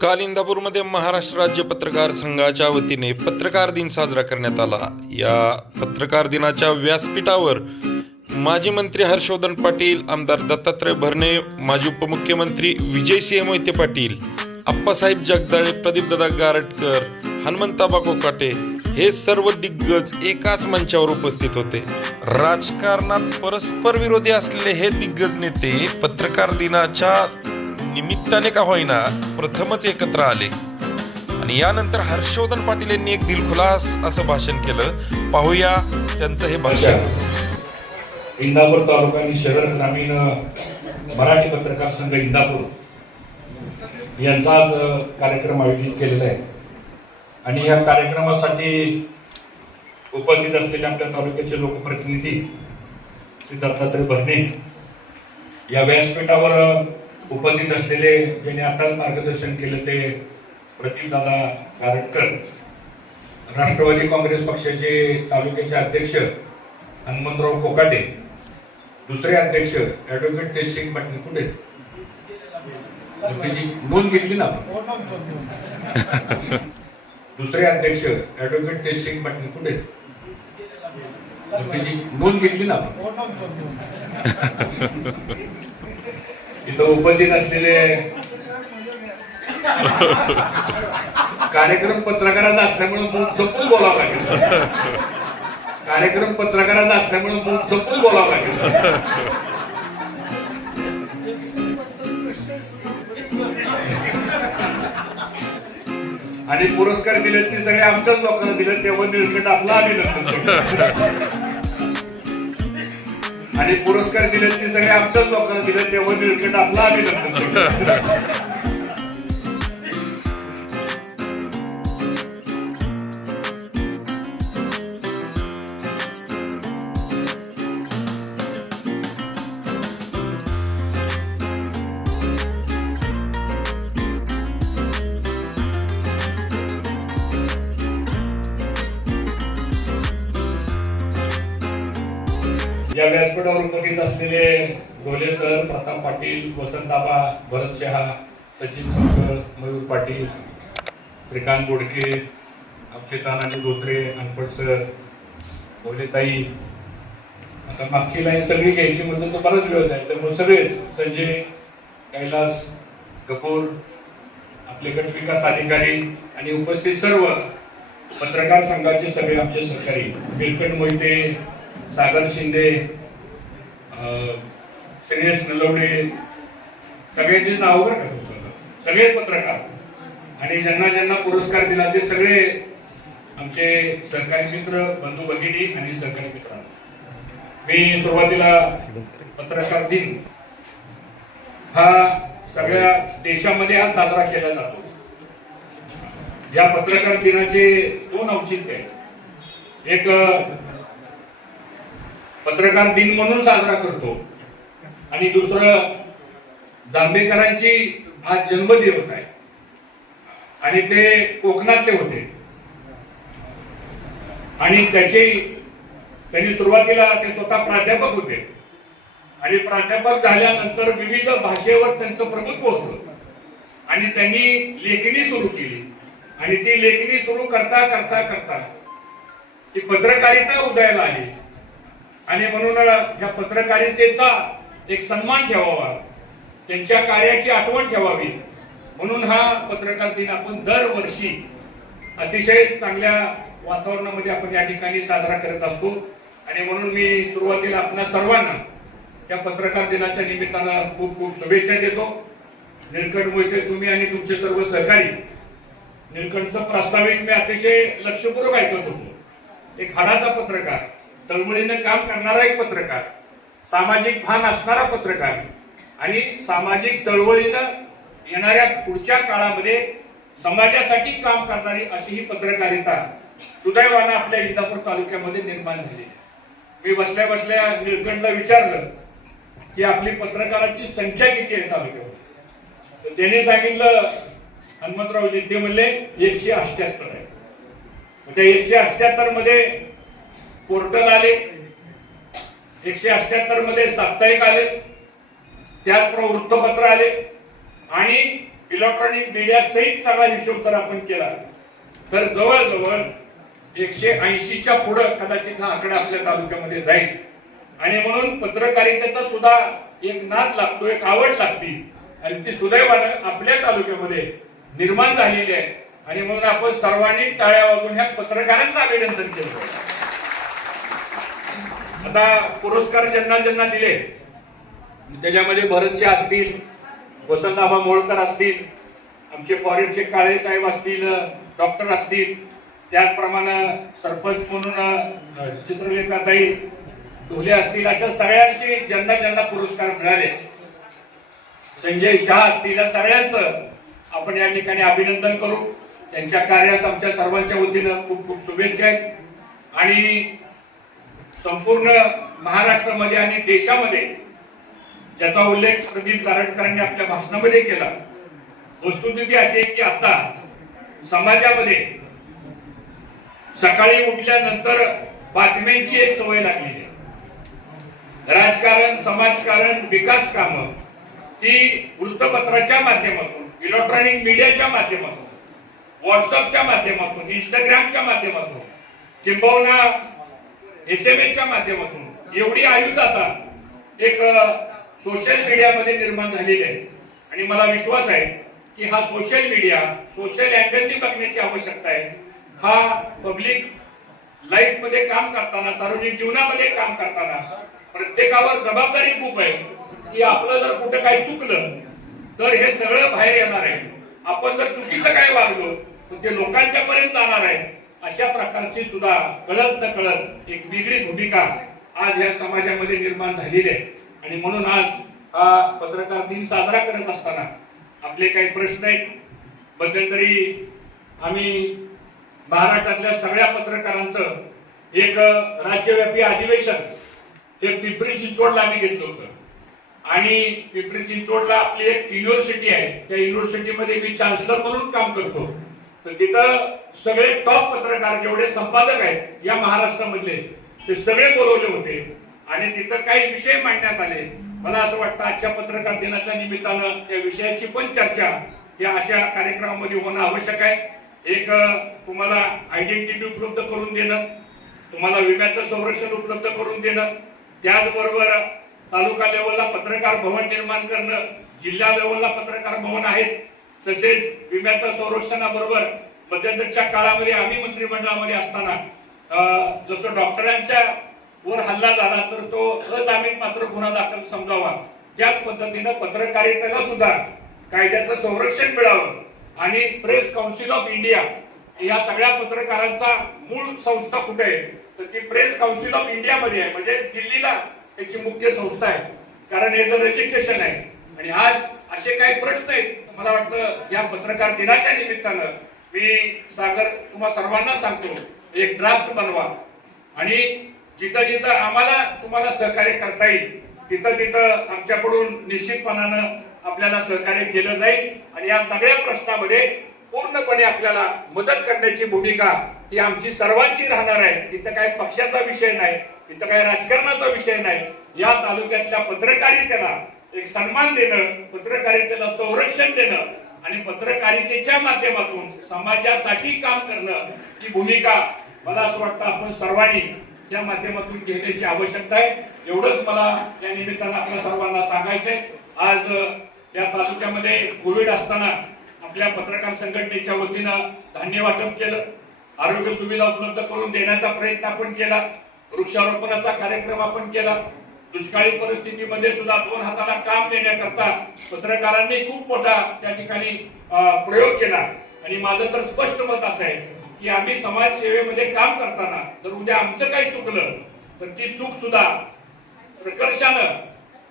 काल इंदापूरमध्ये महाराष्ट्र राज्य पत्रकार संघाच्या वतीने पत्रकार दिन साजरा करण्यात आला. या पत्रकार दिनाच्या व्यासपीठावर माजी मंत्री हर्षवर्धन पाटील आमदार दत्तात्रय भरणे माजी उपमुख्यमंत्री विजयसिंह मोहिते पाटील आप्पासाहेब जगदाळे प्रदीपदादा गारटकर हनुमंताबा कोकाटे हे सर्व दिग्गज एकाच मंचावर उपस्थित होते. राजकारणात परस्पर विरोधी असलेले हे दिग्गज नेते पत्रकार दिनाच्या निमित्ताने का होईना प्रथमच एकत्र आले. आणि यानंतर हर्षवर्धन पाटील यांनी एक दिलखुलास असं भाषण केलं. पाहूया त्यांचं हे भाषण. इंदापूर तालुका आणि शहर ग्रामीण मराठी पत्रकार संघ इंदापूर यांचा आज कार्यक्रम आयोजित केलेला आहे. आणि या कार्यक्रमासाठी उपस्थित असलेले आपल्या तालुक्याचे लोकप्रतिनिधी श्री दत्तात्रय भरणे या व्यासपीठावर उपस्थित असलेले ज्यांनी आता मार्गदर्शन केलं ते प्रतीकदादा गारटकर राष्ट्रवादी काँग्रेस पक्षाचे तालुक्याचे अध्यक्ष हनुमंतराव कोकाटे दुसरे अध्यक्ष ऍडव्होकेट तेजसिंग पाटील. कुठे? नोंद घेतली ना दुसरे अध्यक्ष ऍडव्होकेट तेजसिंग पाटील. कुठे? आहेत? नोंद घेतली ना इथं उपस्थित असलेले कार्यक्रम पत्रकाराचा असल्यामुळे खूप जपून बोलावं लागेल. कार्यक्रम पत्रकाराचा असल्यामुळे खूप जपून बोलावं लागेल. आणि पुरस्कार दिलेत ते सगळे आमच्याच लोकांना दिलेत तेव्हा निर्णय आपला आम्ही नसतो आणि पुरस्कार दिले ते सगळे आमच्याच लोकांना दिले तेव्हा निळकंठ आपला अभिनंदन या व्यासपीठावर उपस्थित असलेले डोले सर प्रताप पाटील वसंताबा भरत शहा सचिन संकर मयूर पाटील श्रीकांत बोडके आमचे धोत्रे अनपट सर भोलेताई. आता मागची लाईन सगळी घ्यायची म्हणजे तो बराच वेळ जाईल. त्यामुळे सगळेच संजय कैलास कपूर आपले गट विकास अधिकारी आणि उपस्थित सर्व पत्रकार संघाचे सगळे आमचे सहकारी बिलकट मोहिते सागर शिंदे अं, श्रेयस नलवडे सगळ्यांची नाव बरं का सगळे पत्रकार. आणि ज्यांना ज्यांना पुरस्कार दिला ते सगळे आमचे सहकारी मित्र बंधू भगिनी आणि सहकारी मित्र मी सुरुवातीला पत्रकार दिन हा सगळ्या देशामध्ये हा साजरा केला जातो. या पत्रकार दिनाचे दोन औचित्य आहेत. एक पत्रकार दिन म्हणून साजरा करतो. आणि दुसरं जांभेकरांची हा जन्मदिवस आहे. आणि ते कोकणातले होते. आणि त्याचे त्यांनी सुरुवातीला ते स्वतः प्राध्यापक होते. आणि प्राध्यापक झाल्यानंतर विविध भाषेवर त्यांचं प्रभुत्व होतं. आणि त्यांनी लेखणी सुरू केली. आणि ती लेखणी सुरू करता करता करता ती पत्रकारिता उदयाला आली. आणि म्हणून या पत्रकारितेचा एक सन्मान ठेवावा त्यांच्या कार्याची आठवण ठेवावी म्हणून हा पत्रकार दिन आपण दरवर्षी अतिशय चांगल्या वातावरणामध्ये आपण या ठिकाणी साजरा करत असतो. आणि म्हणून मी सुरुवातीला आपल्या सर्वांना या पत्रकार दिनाच्या निमित्तानं खूप खूप शुभेच्छा देतो. निळकंठ मोहिते तुम्ही आणि तुमचे सर्व सहकारी निळकंठचं प्रास्ताविक मी अतिशय लक्षपूर्वक ऐकत होतो. एक हाडाचा पत्रकार तळमळीनं काम करणारा एक पत्रकार सामाजिक भान असणारा पत्रकार आणि सामाजिक चळवळीनं येणाऱ्या पुढच्या काळामध्ये समाजासाठी काम करणारी अशी ही पत्रकारिता सुदैवानं आपल्या इंदापूर तालुक्यामध्ये निर्माण झाली मी बसल्या बसल्या निलकंठला विचारलं की आपली पत्रकाराची संख्या किती आहे तालुक्यावर तर त्याने सांगितलं हनुमंतराव ते म्हणले एकशे अष्ट्याहत्तर आहे. त्या एकशे अठ्याहत्तरमध्ये पोर्टल आले. एकशे अठ्याहत्तरमध्ये साप्ताहिक आले. त्याचप्रमाणे वृत्तपत्र आले. आणि इलेक्ट्रॉनिक मीडिया सहित सगळा हिशोब जर आपण केला. तर जवळजवळ एकशे ऐंशीच्या पुढं कदाचित हा आकडा आपल्या तालुक्यामध्ये जाईल. आणि म्हणून पत्रकारितेचा सुद्धा एक नाद लागतो एक आवड लागती. आणि ती सुदैवानं आपल्या तालुक्यामध्ये निर्माण झालेली आहे. आणि म्हणून आपण सर्वांनी टाळ्या वाजून ह्या पत्रकारांचं अभिनंदन केलं. आता पुरस्कार ज्यांना ज्यांना दिले त्याच्यामध्ये भरतशे असतील वसंतआबा मोळकर असतील आमचे फॉरेनचे काळे साहेब असतील डॉक्टर असतील त्याचप्रमाणे सरपंच म्हणून चित्रलेखाताई ढोले असतील अशा सगळ्यांचे ज्यांना ज्यांना पुरस्कार मिळाले. संजय शहा असतील या सगळ्यांचं आपण या ठिकाणी अभिनंदन करू. त्यांच्या कार्यास आमच्या सर्वांच्या वतीनं खूप खूप शुभेच्छा आहेत. आणि संपूर्ण महाराष्ट्रामध्ये आणि देशामध्ये ज्याचा उल्लेख प्रदीप गारटकरांनी आपल्या भाषणामध्ये केला वस्तुस्थिती अशी आहे की आता समाजामध्ये सकाळी उठल्यानंतर बातम्यांची एक सवय लागलेली आहे. राजकारण समाजकारण विकास कामं ती वृत्तपत्राच्या माध्यमातून इलेक्ट्रॉनिक मीडियाच्या माध्यमातून व्हॉट्सअपच्या माध्यमातून इंस्टाग्रामच्या माध्यमातून किंबहुना एस एम एच्या माध्यमातून एवढी आयुध आता एक सोशल मीडियामध्ये निर्माण झालेली आहे. आणि मला विश्वास आहे की हा सोशल मीडिया सोशल अँगलनी बघण्याची आवश्यकता आहे. हा पब्लिक लाईफमध्ये काम करताना सार्वजनिक जीवनामध्ये काम करताना प्रत्येकावर जबाबदारी खूप आहे की आपलं जर कुठं काही चुकलं तर हे सगळं बाहेर येणार आहे. आपण जर चुकीचं काय वागलो तर ते लोकांच्या पर्यंत जाणार आहे. अशा प्रकारची सुद्धा कळत न कळत एक वेगळी भूमिका आज या समाजामध्ये निर्माण झालेली आहे. आणि म्हणून आज हा पत्रकार दिन साजरा करत असताना आपले काही प्रश्न आहेत. मध्यंतरी आम्ही महाराष्ट्रातल्या सगळ्या पत्रकारांचं एक राज्यव्यापी अधिवेशन हे पिंपरी चिंचवडला आम्ही घेतलं होतं. आणि पिंपरी चिंचवडला आपली एक युनिव्हर्सिटी आहे. त्या युनिव्हर्सिटीमध्ये मी चान्सलर म्हणून काम करतो. तर तिथं सगळे टॉप पत्रकार जेवढे संपादक आहेत या महाराष्ट्रामधले ते सगळे बोलवले होते. आणि तिथं काही विषय मांडण्यात आले. मला असं वाटतं आजच्या पत्रकार दिनाच्या निमित्तानं त्या विषयाची पण चर्चा या अशा कार्यक्रमामध्ये होणं आवश्यक आहे. एक तुम्हाला आयडेंटिटी उपलब्ध करून देणं तुम्हाला विम्याचं संरक्षण उपलब्ध करून देणं त्याचबरोबर तालुका लेवलला पत्रकार भवन निर्माण करणं जिल्हा लेवलला पत्रकार भवन आहेत. तसेच विम्याच्या संरक्षणाबरोबर मध्यंतरच्या काळामध्ये आम्ही मंत्रिमंडळामध्ये असताना जसं डॉक्टरांच्या वर हल्ला झाला तर तो अजामीन मात्र गुन्हा दाखल समजावा. त्याच पद्धतीनं पत्रकारितेला सुद्धा कायद्याचं संरक्षण मिळावं आणि प्रेस काउन्सिल ऑफ इंडिया या सगळ्या पत्रकारांचा मूळ संस्था कुठे आहे? तर ती प्रेस काउन्सिल ऑफ इंडियामध्ये आहे म्हणजे दिल्लीला त्याची मुख्य संस्था आहे. कारण याचं रजिस्ट्रेशन आहे. आणि आज असे काही प्रश्न आहेत. मला वाटतं या पत्रकार दिनाच्या निमित्तानं मी सागर तुम्हा सर्वांना सांगतो एक ड्राफ्ट बनवा. आणि जिथं जिथं आम्हाला तुम्हाला सहकार्य करता येईल तिथं तिथं आमच्याकडून निश्चितपणानं आपल्याला सहकार्य केलं जाईल. आणि या सगळ्या प्रश्नामध्ये पूर्णपणे आपल्याला मदत करण्याची भूमिका ही आमची सर्वांची राहणार आहे. इथं काही पक्षाचा विषय नाही इथं काही राजकारणाचा विषय नाही. या तालुक्यातल्या पत्रकारितेला एक सन्मान देणं पत्रकारितेला संरक्षण देणं आणि पत्रकारितेच्या माध्यमातून समाजासाठी काम करणं ही भूमिका मला असं वाटतं आपण सर्वांनी त्या माध्यमातून घेण्याची आवश्यकता आहे. एवढंच मला या निमित्तानं आपल्या सर्वांना सांगायचंय. आज या तालुक्यामध्ये कोविड असताना आपल्या पत्रकार संघटनेच्या वतीनं धान्य वाटप केलं. आरोग्य सुविधा उपलब्ध करून देण्याचा प्रयत्न आपण केला. वृक्षारोपणाचा कार्यक्रम आपण केला. दुष्काळी परिस्थितीमध्ये सुद्धा दोन हाताला काम देण्याकरता पत्रकारांनी खूप मोठा त्या ठिकाणी प्रयोग केला. आणि माझं तर स्पष्ट मत असं आहे की आम्ही समाजसेवेमध्ये काम करताना जर उद्या आमचं काही चुकलं तर ती चूक सुद्धा प्रकर्षानं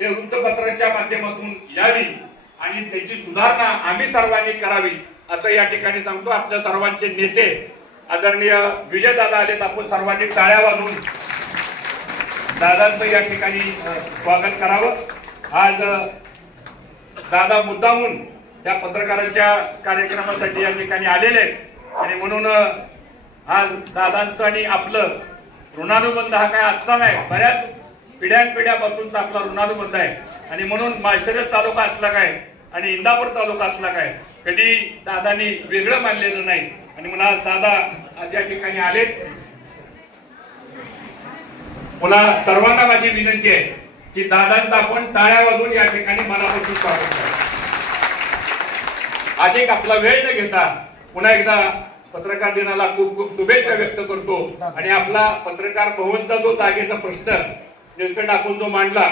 ते वृत्तपत्राच्या माध्यमातून यावी आणि त्याची सुधारणा आम्ही सर्वांनी करावी असं या ठिकाणी सांगतो. आपल्या सर्वांचे नेते आदरणीय विजय दादा आलेत. आपण सर्वांनी टाळ्या वाजून दादांचं या ठिकाणी स्वागत करावं. आज दादा मुद्दामून त्या पत्रकारांच्या कार्यक्रमासाठी या ठिकाणी आलेले आहेत. आणि म्हणून आज दादांचं आणि आपलं ऋणानुबंध हा काय आजचा नाही बऱ्याच पिढ्यानपिढ्यापासूनचा आपला ऋणानुबंध आहे. आणि म्हणून माळशिरस तालुका असला काय आणि इंदापूर तालुका असला काय कधी दादांनी वेगळं मानलेलं नाही. आणि म्हणून आज दादा आज या ठिकाणी आलेत. पुन्हा सर्वांना माझी विनंती आहे की दादांचा आपण टाळ्या वाजून या ठिकाणी मनापासून स्वागत करा. अधिक आपला वेळ न घेता पुन्हा एकदा पत्रकार दिनाला खूप खूप शुभेच्छा व्यक्त करतो. आणि आपला पत्रकार भवनचा जो जागेचा प्रश्न निलकंठ आपण जो मांडला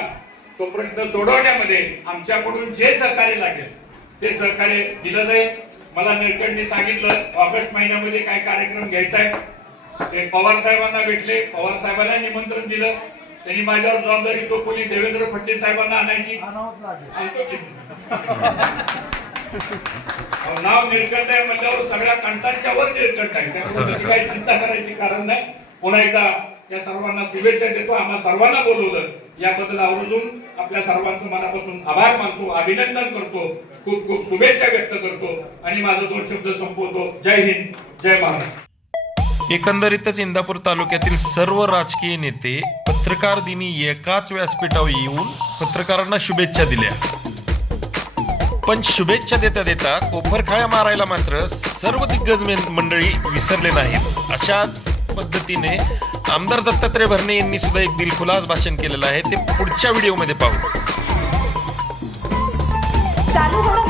तो प्रश्न सोडवण्यामध्ये आमच्याकडून जे सहकार्य लागेल ते सहकार्य दिलं जाईल. मला निलकंठने सांगितलं ऑगस्ट महिन्यामध्ये काय कार्यक्रम घ्यायचा आहे ते पवार साहेबांना भेटले. पवार साहेबांना निमंत्रण दिलं. त्यांनी माझ्यावर जबाबदारी सोपवली. देवेंद्र फडणवीस साहेबांना आणायची. नाव निळकंठ आहे म्हणल्यावर सगळ्या कंटांच्या वर निळकंठ आहे. त्यामुळे तशी काही चिंता करायची कारण नाही. पुन्हा एकदा या सर्वांना शुभेच्छा देतो. आम्हा सर्वांना बोलवलं. याबद्दल आवर्जून आपल्या सर्वांचं मनापासून आभार मानतो. अभिनंदन करतो. खूप खूप शुभेच्छा व्यक्त करतो. आणि माझा दोन शब्द संपवतो. जय हिंद. जय महाराष्ट्र. एकंदरीतच इंदापूर तालुक्यातील सर्व राजकीय नेते पत्रकार दिनी एकाच व्यासपीठावर येऊन पत्रकारांना शुभेच्छा दिल्या. पण शुभेच्छा देता देता कोफरखाळ्या मारायला मात्र सर्व दिग्गज मंडळी विसरले नाहीत. अशाच पद्धतीने आमदार दत्तात्रय भरणे यांनी सुद्धा एक दिलखुलास भाषण केलेलं आहे. ते पुढच्या व्हिडिओमध्ये पाहू.